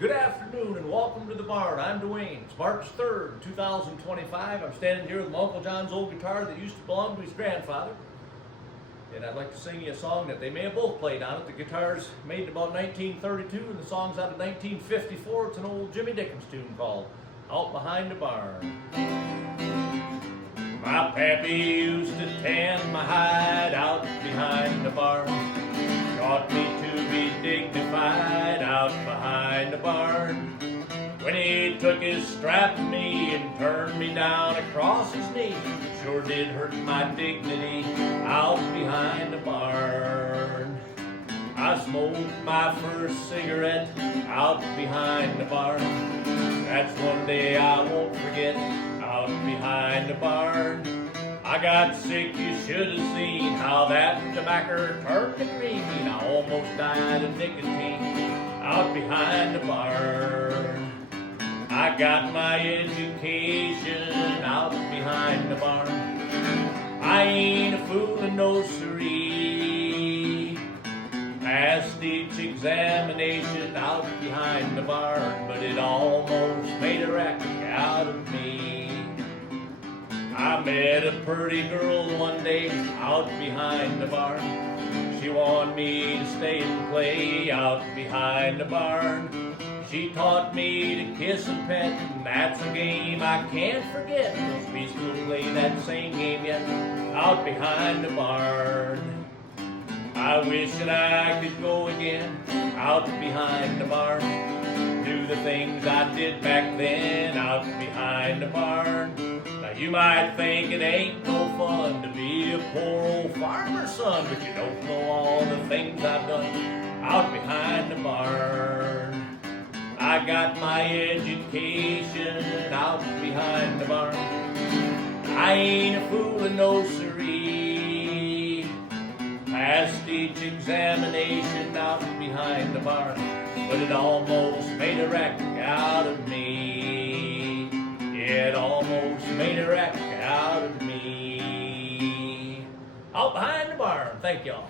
Good afternoon and welcome to the barn. I'm Dwayne. It's March 3rd, 2025. I'm standing here with my Uncle John's old guitar that used to belong to his grandfather. And I'd like to sing you a song that they may have both played on it. The guitar's made in about 1932 and the song's out of 1954. It's an old Jimmy Dickens tune called Out Behind the Barn. My pappy used to tan my hide out behind the barn. Taught me to be dignified out behind the barn. When he took his strap to me and turned me down across his knee, it sure did hurt my dignity out behind the barn. I smoked my first cigarette out behind the barn. That's one day I won't forget, out behind the barn. I got sick, you should have seen how that tobacco turned me green. I almost died of nicotine out behind the barn. I got my education out behind the barn. I ain't a fool, no siree. Passed each examination out behind the barn, but it almost made a wreck out of me. I met a pretty girl one day out behind the barn. She wanted me to stay and play out behind the barn. She taught me to kiss and pet, and that's a game I can't forget, 'cause we still play that same game yet out behind the barn. I wish that I could go again out behind the barn, do the things I did back then out behind the barn. Now you might think it ain't no fun to be a poor old farmer's son, but you don't know all the things I've done out behind the barn. I got my education out behind the barn. I ain't a fool and no siree. Passed each examination out behind the barn, but it almost made a wreck out of me. Yeah, it almost made a wreck out of me. Out behind the barn. Thank y'all.